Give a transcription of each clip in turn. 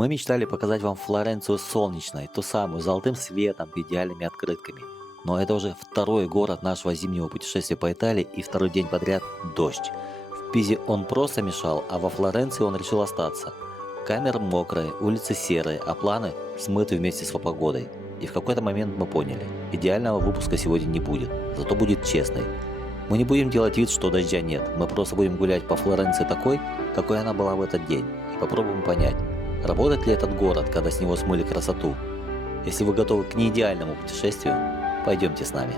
Мы мечтали показать вам Флоренцию солнечной, ту самую, с золотым светом, идеальными открытками. Но это уже второй город нашего зимнего путешествия по Италии и второй день подряд дождь. В Пизе он просто мешал, а во Флоренции он решил остаться. Камеры мокрые, улицы серые, а планы смыты вместе с погодой. И в какой-то момент мы поняли, идеального выпуска сегодня не будет, зато будет честный. Мы не будем делать вид, что дождя нет, мы просто будем гулять по Флоренции такой, какой она была в этот день, и попробуем понять, работает ли этот город, когда с него смыли красоту. Если вы готовы к неидеальному путешествию, пойдемте с нами.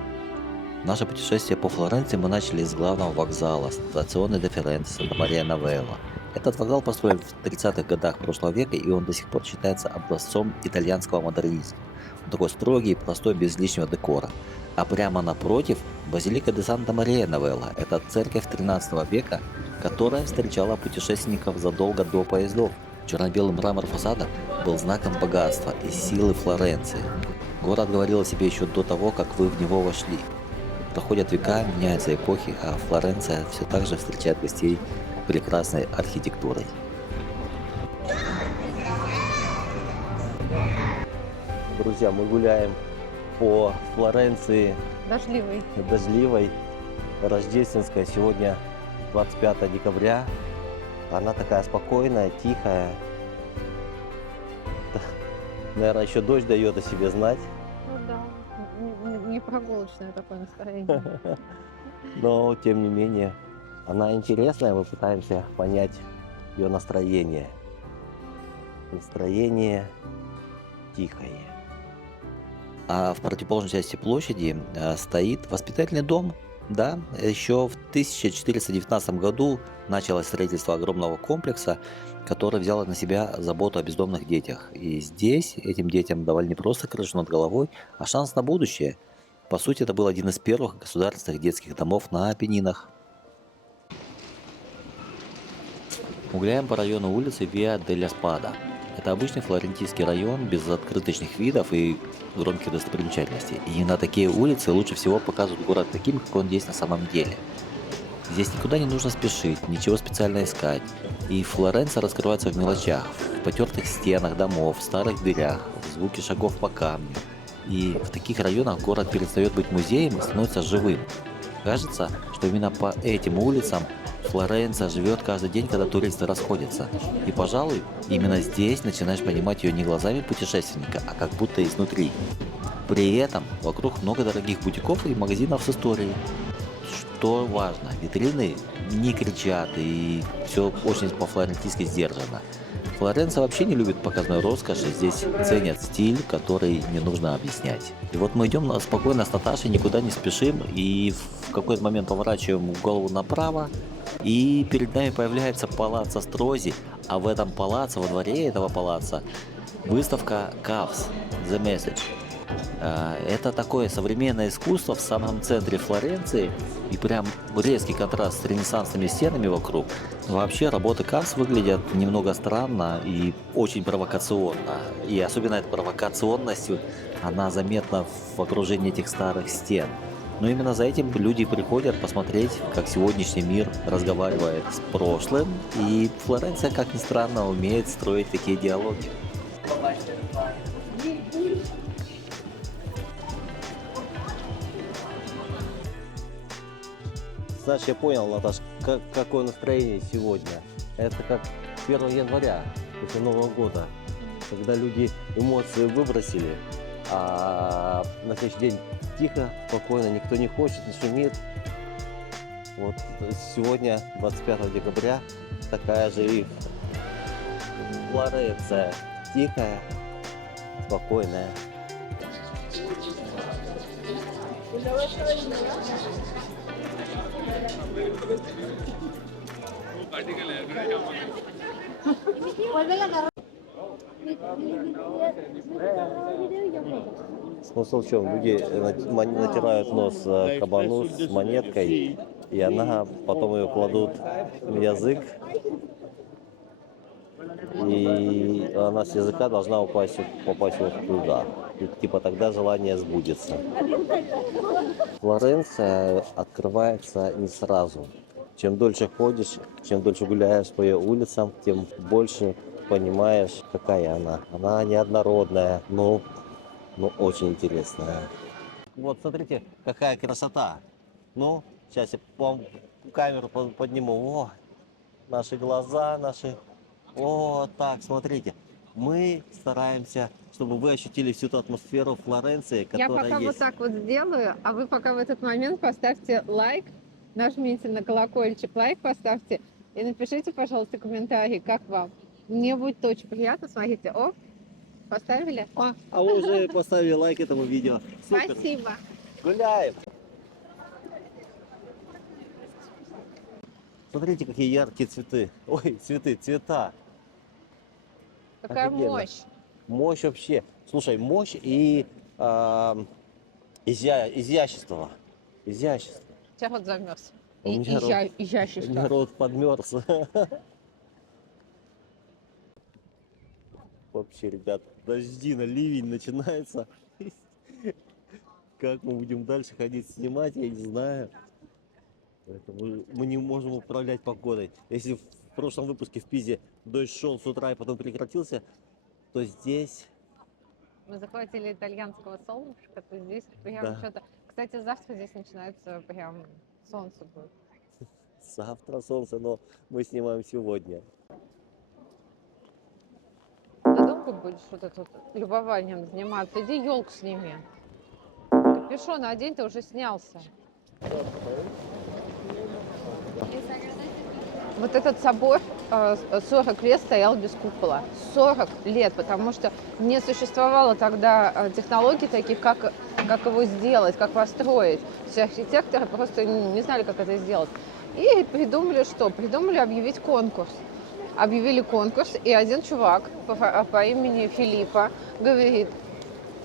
Наше путешествие по Флоренции мы начали с главного вокзала, Стационе де Ференце, Санта-Мария-Новелла. Этот вокзал построен в 30-х годах прошлого века, и он до сих пор считается образцом итальянского модернизма. Он такой строгий и простой, без лишнего декора. А прямо напротив Базилика де Санта-Мария-Новелла. Это церковь 13 века, которая встречала путешественников задолго до поездов. Черно-белый мрамор фасада был знаком богатства и силы Флоренции. Город говорил о себе еще до того, как вы в него вошли. Проходят века, меняются эпохи, а Флоренция все так же встречает гостей прекрасной архитектурой. Друзья, мы гуляем по Флоренции дождливой, рождественской. Сегодня 25 декабря. Она такая спокойная, тихая. Наверное, еще дождь дает о себе знать. Ну да, не прогулочное такое настроение. Но, тем не менее, она интересная. Мы пытаемся понять ее настроение. Настроение тихое. А в противоположной части площади стоит воспитательный дом. Да, еще в 1419 году началось строительство огромного комплекса, который взял на себя заботу о бездомных детях. И здесь этим детям давали не просто крышу над головой, а шанс на будущее. По сути, это был один из первых государственных детских домов на Апеннинах. Гуляем по району улицы Виа дель Спада. Это обычный флорентийский район без открыточных видов и громких достопримечательностей. И на такие улицы лучше всего показывают город таким, как он есть на самом деле. Здесь никуда не нужно спешить, ничего специально искать. И Флоренция раскрывается в мелочах, в потертых стенах домов, в старых дверях, в звуке шагов по камню. И в таких районах город перестает быть музеем и становится живым. Кажется, что именно по этим улицам Флоренция живет каждый день, когда туристы расходятся. И, пожалуй, именно здесь начинаешь понимать ее не глазами путешественника, а как будто изнутри. При этом вокруг много дорогих бутиков и магазинов с историей. Что важно, витрины не кричат и все очень по-флорентийски сдержано. Флоренция вообще не любит показной роскоши, здесь ценят стиль, который не нужно объяснять. И вот мы идем спокойно с Наташей, никуда не спешим, и в какой-то момент поворачиваем голову направо, и перед нами появляется палаццо Стрози, а в этом палаццо, во дворе этого палаца, выставка Кавс, The Message. Это такое современное искусство в самом центре Флоренции, и прям резкий контраст с ренессансными стенами вокруг. Вообще работы Кавс выглядят немного странно и очень провокационно. И особенно эта провокационность, она заметна в окружении этих старых стен. Но именно за этим люди приходят посмотреть, как сегодняшний мир разговаривает с прошлым. И Флоренция, как ни странно, умеет строить такие диалоги. Знаешь, я понял, Наташ, какое настроение сегодня. Это как 1 января, после Нового года, когда люди эмоции выбросили, а на следующий день тихо, спокойно, никто не хочет, не шумит. Вот сегодня, 25 декабря, такая же и Флоренция. Тихая, спокойная. Смысл в чем? Люди натирают нос кабану с монеткой, и она потом ее кладут в язык, и она с языка должна попасть вот туда. И типа тогда желание сбудется. Флоренция открывается не сразу. Чем дольше ходишь, чем дольше гуляешь по ее улицам, тем больше понимаешь, какая она. Она неоднородная, но очень интересная. Вот смотрите, какая красота. Ну, сейчас я вам камеру подниму. О, наши глаза, наши... О, так, смотрите. Мы стараемся, чтобы вы ощутили всю ту атмосферу Флоренции, Я которая пока вот есть. так вот сделаю, а вы пока в этот момент поставьте лайк, нажмите на колокольчик, лайк поставьте и напишите, пожалуйста, комментарий, как вам. Мне будет очень приятно. Смотрите, о, поставили? А вы уже поставили лайк этому видео. Супер. Спасибо. Гуляем. Смотрите, какие яркие цветы. Ой, цвета. Какая Офигенно. мощь. Мощь вообще. Слушай, мощь и изящество. Изящество. Сейчас вот замерз. У меня рот- У меня Изящество. рот подмерз. Вообще, ребят, дожди на ливень начинается. Как мы будем дальше ходить снимать, я не знаю. Поэтому мы не можем управлять погодой. Если в прошлом выпуске в Пизе дождь шел с утра и потом прекратился, то здесь... Мы захватили итальянского солнышка, то здесь прям Да. что-то... Кстати, завтра здесь начинается прям солнце будет. Завтра солнце, но мы снимаем сегодня. Ты долго будешь вот это вот любованием заниматься? Иди елку сними. Капюшон одень, ты уже снялся. Вот этот собор 40 лет стоял без купола. 40 лет, потому что не существовало тогда технологий таких, как его сделать, как построить. Все архитекторы просто не знали, как это сделать. И придумали что? Придумали объявить конкурс. Объявили конкурс, и один чувак по имени Филиппа говорит: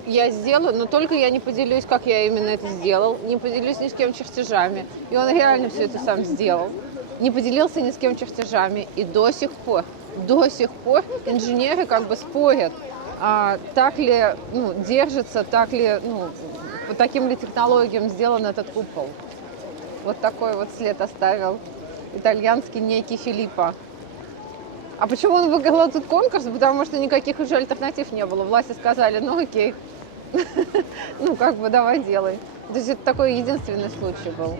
я сделаю, но только я не поделюсь, как я именно это сделал, не поделюсь ни с кем чертежами. И он реально все это сам сделал. Не поделился ни с кем чертежами. И до сих пор инженеры как бы спорят, так ли держится, так ли, по таким ли технологиям сделан этот купол. Вот такой вот след оставил итальянский некий Филиппо. А почему он выиграл этот конкурс? Потому что никаких уже альтернатив не было. Власти сказали, ну окей, давай делай. То есть это такой единственный случай был.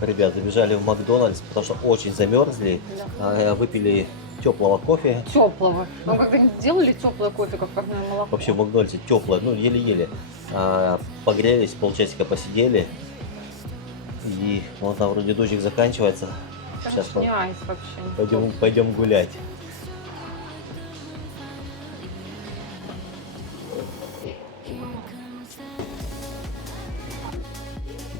Ребят, забежали в Макдональдс, потому что очень замерзли, выпили теплого кофе. Теплого. Ну, когда-нибудь делали теплое кофе, как парное молоко? Вообще в Макдональдсе теплое, еле-еле. Погрелись, полчасика посидели. И вот там вроде дождик заканчивается. Сейчас Не айс вообще. пойдем гулять.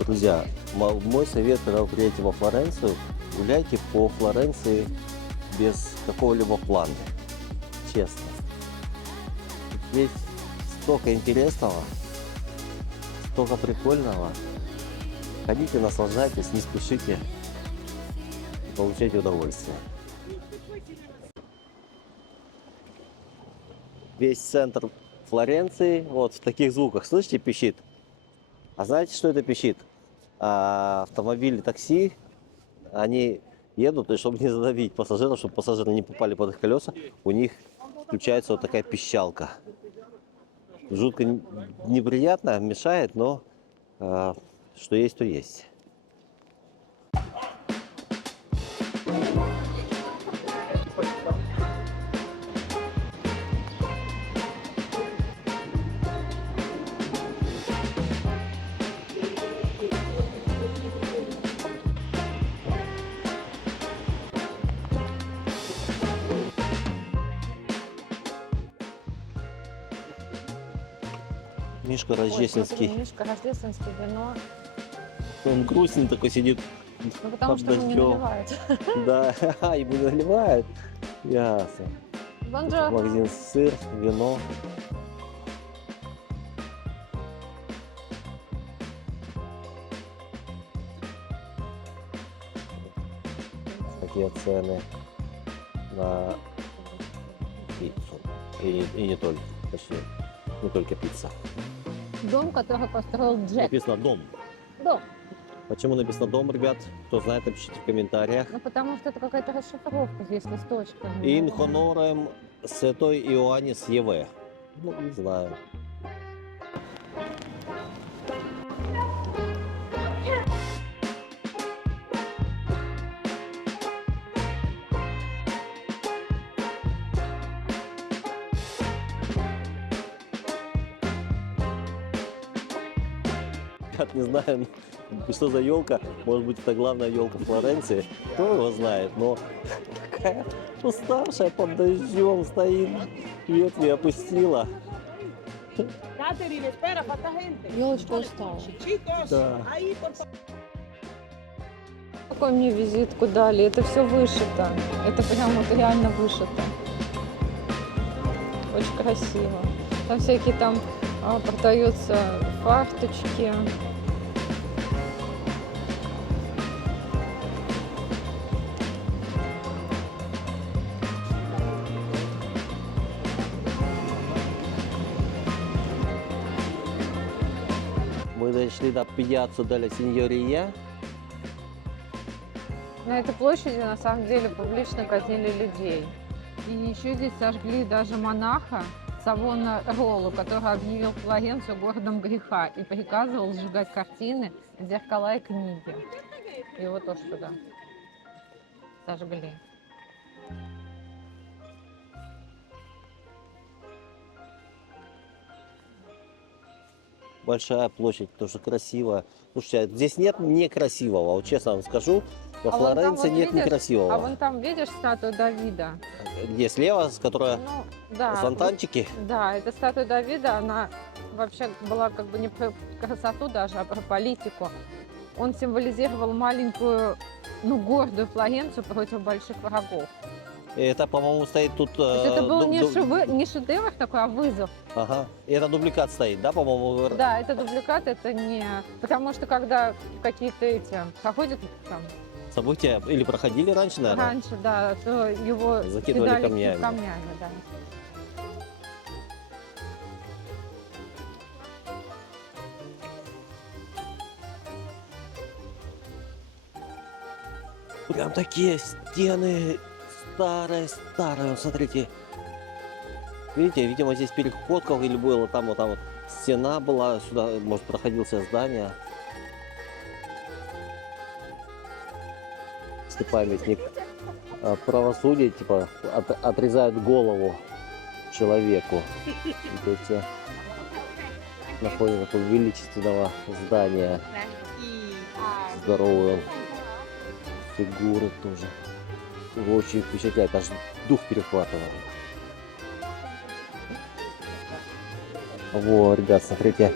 Друзья, мой совет, когда вы приедете во Флоренцию, гуляйте по Флоренции без какого-либо плана. Честно. Здесь столько интересного, столько прикольного. Ходите, наслаждайтесь, не спешите, получайте удовольствие. Весь центр Флоренции вот в таких звуках. Слышите, пищит? А знаете, что это пищит? Автомобили, такси, они едут, и чтобы не задавить пассажиров, чтобы пассажиры не попали под их колеса, у них включается вот такая пищалка. Жутко неприятно, мешает, но что есть, то есть. Мишка рождественский. Мишка рождественский, вино. Он грустный такой сидит. Ну, потому под что ему не дождем. наливают. Да, ему не наливают. Ясно. Бонжорно. Магазин сыр, вино. Какие цены на пиццу. И не только. Точнее, не только пицца. Дом, который построил Джек. Написано дом. Дом. Почему написано дом, ребят? Кто знает, напишите в комментариях. Ну, потому что это какая-то расшифровка здесь листочками. In honorem Святой Иоаннис Е.В. Ну, не знаю. Ребят, не знаю, что за елка. Может быть, это главная елка Флоренции. Кто его знает, но такая уставшая под дождем стоит. Ветви опустила. Catherine, espera, falta gente. Елочка устала. Chicos, Да. ahí, por favor. Какую мне визитку дали? Это все вышито. Это прям вот реально вышито. Очень красиво. Там всякие продаются фарточки. Мы дошли до Пьяццо делла Синьория. На этой площади на самом деле публично казнили людей. И еще здесь сожгли даже монаха Савонаролу, который объявил Флоренцию городом греха и приказывал сжигать картины, зеркала и книги. Его тоже туда сожгли. Большая площадь, тоже красиво. Слушайте, здесь нет некрасивого, вот честно вам скажу. Во А вон там Флоренции вот нет видишь, некрасивого. А вон там, видишь, статую Давида? Где слева, которая Ну, да. фонтанчики? Да, эта статуя Давида, она вообще была как бы не про красоту даже, а про политику. Он символизировал маленькую, гордую Флоренцию против больших врагов. И это, по-моему, стоит тут... То есть это был не шедевр такой, а вызов. Ага. И это дубликат стоит, да, по-моему? Да, это дубликат, это не... Потому что когда какие-то эти проходят там События или проходили раньше, наверное? раньше, да, то его Закидывали кидали камнями. камнями, да. Прям такие стены старые, вот смотрите. Видите, видимо, здесь переходка или было, там вот стена была, сюда, может, проходился здание. Если памятник правосудия, типа, отрезают голову человеку. Вот эти на фоне такого величественного здания. Здоровые фигуры тоже. Очень впечатляет, аж дух перехватывает. Вот, ребят, смотрите,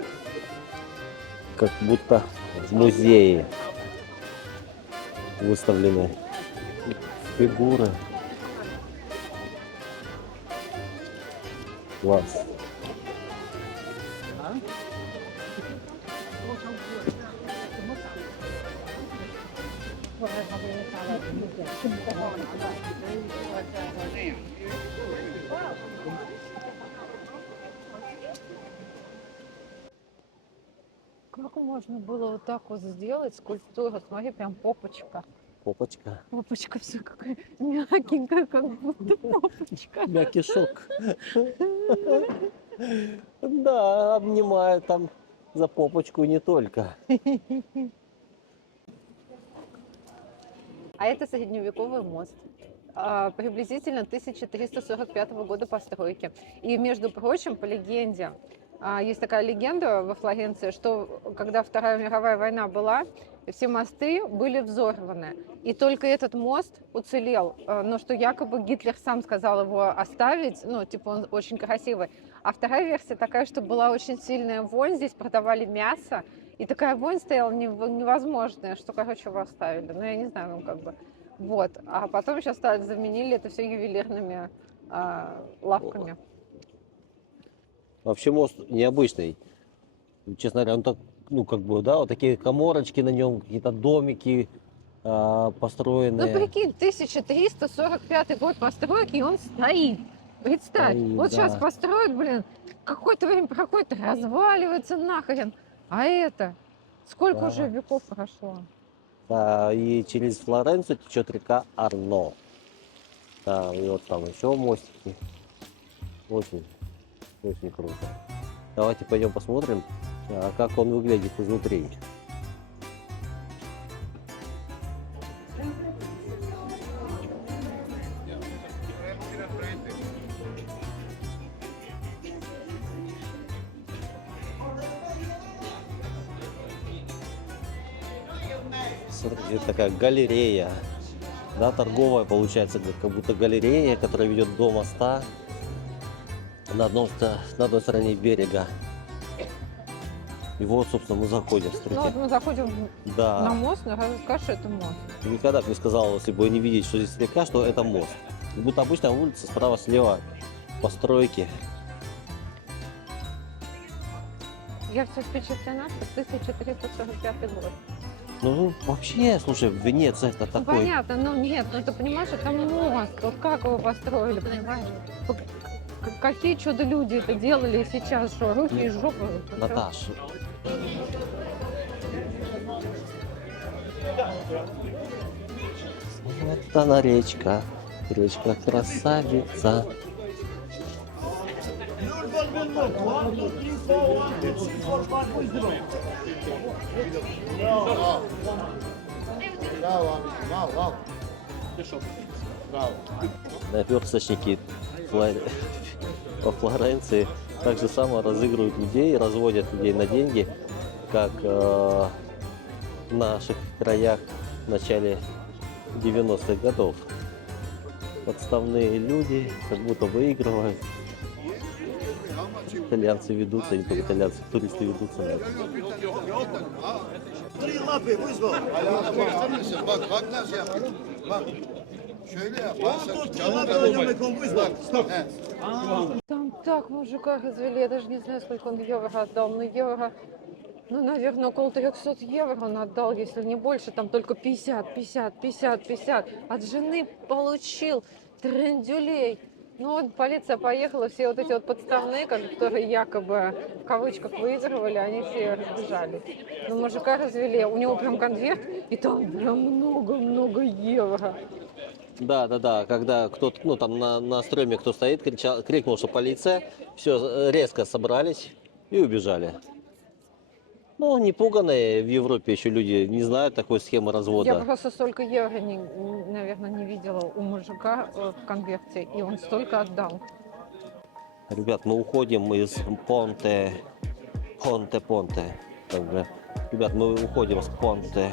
как будто в музее выставлены фигуры. Класс. Как можно было вот так вот сделать скульптуру? Смотри, прям попочка. Попочка. Попочка все какая мягенькая, как будто попочка. Мягкий шок. Да, обнимают там за попочку и не только. А это средневековый мост. Приблизительно 1345 года постройки. И, между прочим, по легенде, есть такая легенда во Флоренции, что когда Вторая мировая война была, все мосты были взорваны. И только этот мост уцелел. Но что якобы Гитлер сам сказал его оставить, типа он очень красивый. А вторая версия такая, что была очень сильная вонь, здесь продавали мясо. И такая вонь стояла невозможная, что, короче, его оставили. Я не знаю, Вот. А потом сейчас заменили это все ювелирными лавками. Вообще мост необычный. Честно говоря, он так, вот такие коморочки на нем, какие-то домики построенные. Прикинь, 1345 год постройки, и он стоит. Представь, Стоит, вот да. сейчас построят, какое-то время проходит, разваливается нахрен. А это Сколько Ага. уже веков прошло? Да, и через Флоренцию течет река Арно. Да, и вот там еще мостики. Очень, очень круто. Давайте пойдем посмотрим, как он выглядит изнутри. Смотрите, это такая галерея, да, торговая получается, как будто галерея, которая ведет до моста на на одной стороне берега. И вот, собственно, мы заходим, Ну вот смотрите. мы заходим на Да, мост, но скажешь, что это мост. никогда бы не сказал, если бы не видеть, что здесь река, что это мост. Как будто обычная улица, справа-слева постройки. Я все впечатлена, что 1345 год. Ну, вообще, слушай, Венеция это Ну, такой... понятно, но нет, ну ты понимаешь, это мост. Вот как его построили, понимаешь? Какие чудо-люди это делали и сейчас, что руки из жопы. Наташ. Вот она речка. Речка красавица. Наперсточники во Флоренции так же само разыгрывают людей, разводят людей на деньги, как в наших краях в начале 90-х годов. Подставные люди как будто выигрывают. Итальянцы ведутся, не только итальянцы, туристы ведутся на это. Bak şöyle yap. Canım bak. Там так мужика развели, я даже не знаю, сколько он евро отдал, но евро, ну, наверное, около 300 евро он отдал, если не больше, там только 50, 50, 50, 50. От жены получил трендюлей. Ну вот полиция поехала, все вот эти вот подставные, которые якобы в кавычках выигрывали, они все разбежались. Но мужика развели, у него прям конверт, и там прям много-много евро. Да, когда кто-то, ну там на стреме кто стоит, крикнул, что полиция, все, резко собрались и убежали. Ну, не пуганные в Европе еще люди не знают такой схемы Я развода. просто столько евро, наверное, не видела у мужика в конверте, и он столько отдал. Ребят, мы уходим из Понте. Как бы. Ребят, мы уходим с Понте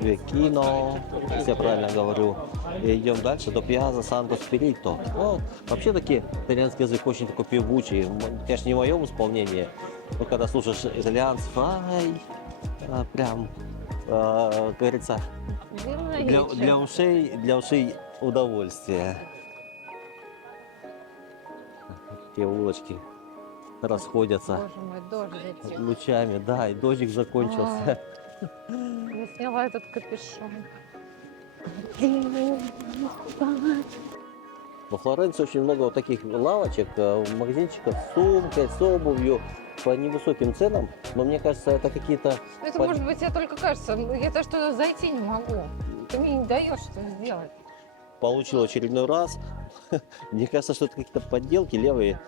Векино, если я правильно говорю, и идем дальше до Пьяза Санто Спирито. Ну, вообще таки итальянский язык очень такой певучий. Конечно, не в моем исполнении, но когда слушаешь итальянцев, прям, как говорится, для ушей удовольствие. Те улочки расходятся Боже мой, дождик. лучами, да, и дождик закончился. Я сняла этот капюшон. Во Флоренции очень много вот таких лавочек, магазинчиков с сумкой, с обувью по невысоким ценам, но мне кажется, это какие-то... Это, может быть, тебе только кажется. Я то, что зайти не могу. Ты мне не даешь что сделать. Получил очередной раз. Мне кажется, что это какие-то подделки левые,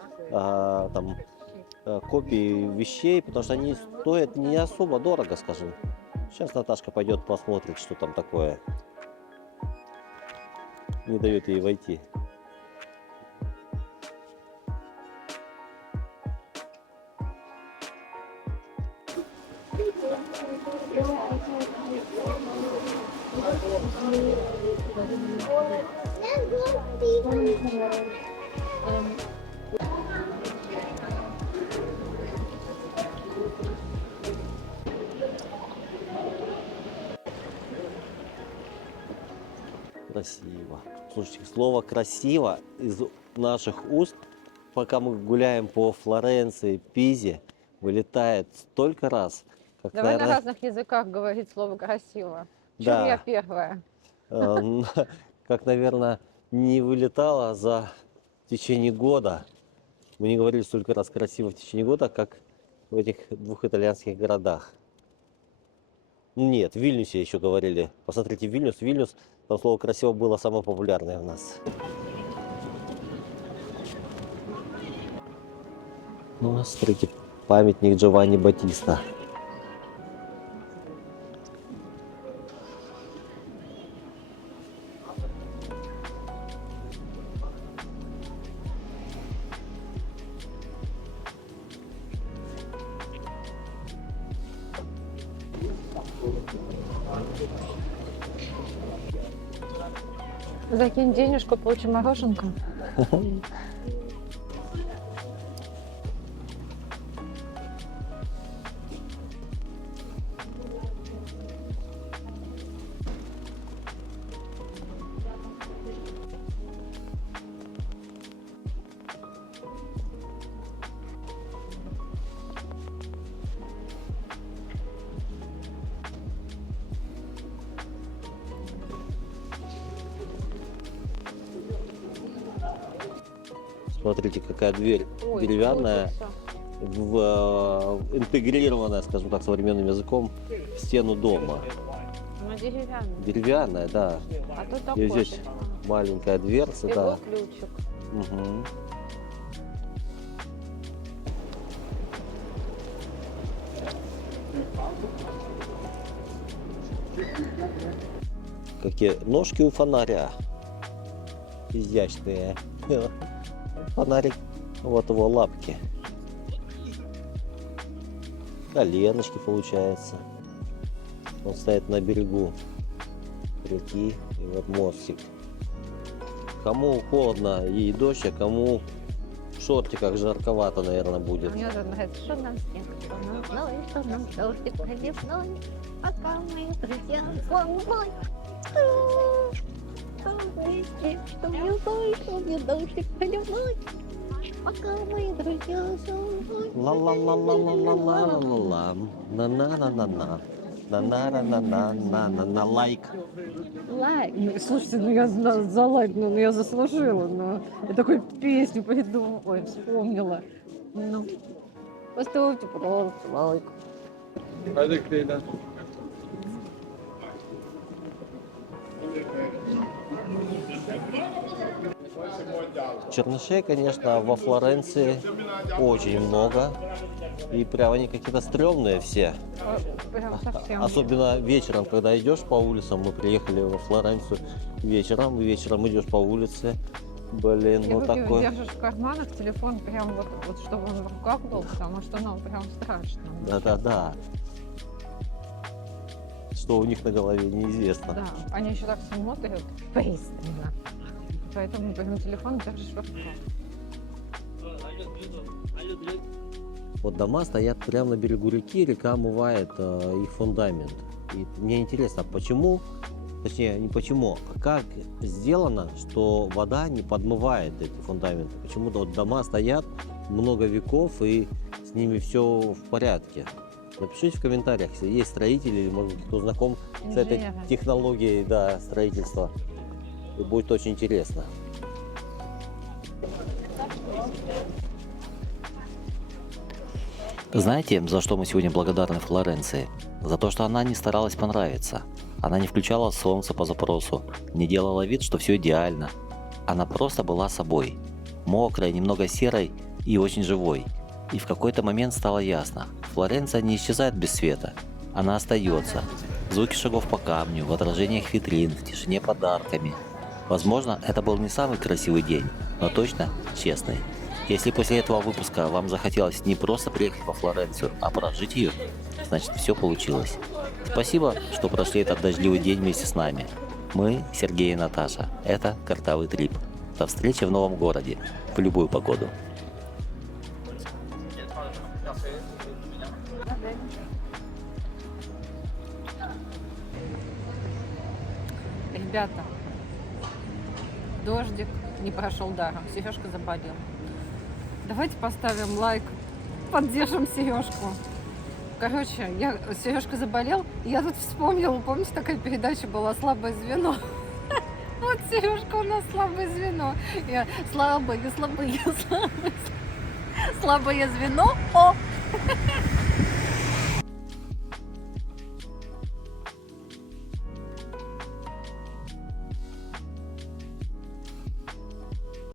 копии вещей, потому что они стоят не особо дорого, скажем. Сейчас Наташка пойдет посмотрит, что там такое. Не дает ей войти. Красиво. Слушайте, слово красиво из наших уст, пока мы гуляем по Флоренции, Пизе, вылетает столько раз, как, Давай на наверное, разных языках говорить слово красиво. Чем Да. я первая? как, наверное, не вылетало в течение года. Мы не говорили столько раз красиво в течение года, как в этих двух итальянских городах. Нет, в Вильнюсе еще говорили. Посмотрите, Вильнюс. Вильнюс, там слово красиво было самое популярное у нас. Ну, смотрите, памятник Джованни Батиста. Закинь денежку, получим мороженку. Смотрите, какая дверь Ой, деревянная, получится. интегрированная, скажем так, современным языком, в стену дома. Она деревянная. Деревянная, да. А тут И такой. здесь маленькая дверца, Его да. ключик. Мгм. Какие ножки у фонаря. Изящные. Фонарик, вот его лапки. Коленочки, получается. Он стоит на берегу реки, и вот мостик. Кому холодно и дождь, а кому в шортиках жарковато, наверное, будет. Мне тут нравится, что нам снег, что нам зной, что нам дождик проливной, пока мы друзья сломой. Что мне зной, что мне дождик проливной, пока мы друзья сломой. Ла-ла-ла-ла-ла-ла-ла-ла-ла. На-на-на-на-на. На-на-на-на-на-на-на. Лайк. Лайк. Ну, слушайте, ну я за лайк, ну я заслужила, но я такую песню придумала, ой, вспомнила. Ну, поставьте, пожалуйста, лайк. Чернышей, конечно, во Флоренции очень много. И прям они какие-то стрёмные все. Прям совсем. Особенно вечером, когда идешь по улицам. Мы приехали во Флоренцию вечером. Вечером идешь по улице. Блин, И ну руки такой. держишь в карманах, телефон прям вот чтобы он в руках был, потому что ну прям страшно. Да-да-да. Что у них на голове, неизвестно. Да, они еще так смотрят пристально. Поэтому прям телефон держишь в руках. Вот дома стоят прямо на берегу реки, река омывает их фундамент. И мне интересно, почему, точнее не почему, а как сделано, что вода не подмывает эти фундаменты? Почему-то вот дома стоят много веков и с ними все в порядке. Напишите в комментариях, если есть строители или может быть кто знаком с этой Инженеры. технологией, да, строительства. И будет очень интересно. Знаете, за что мы сегодня благодарны Флоренции? За то, что она не старалась понравиться. Она не включала солнце по запросу, не делала вид, что все идеально. Она просто была собой. Мокрой, немного серой и очень живой. И в какой-то момент стало ясно. Флоренция не исчезает без света. Она остается. Звуки шагов по камню, в отражениях витрин, в тишине подарками. Возможно, это был не самый красивый день, но точно честный. Если после этого выпуска вам захотелось не просто приехать во Флоренцию, а прожить ее, значит все получилось. Спасибо, что прошли этот дождливый день вместе с нами. Мы, Сергей и Наташа. Это Картавый Трип. До встречи в новом городе. В любую погоду. Ребята, дождик не прошел даром, Сережка заболел. Давайте поставим лайк, поддержим Сережку. Короче, Сережка заболел, и я тут вспомнила, помните, такая передача была «Слабое звено»? Вот Сережка у нас слабое звено. Я слабое звено. О!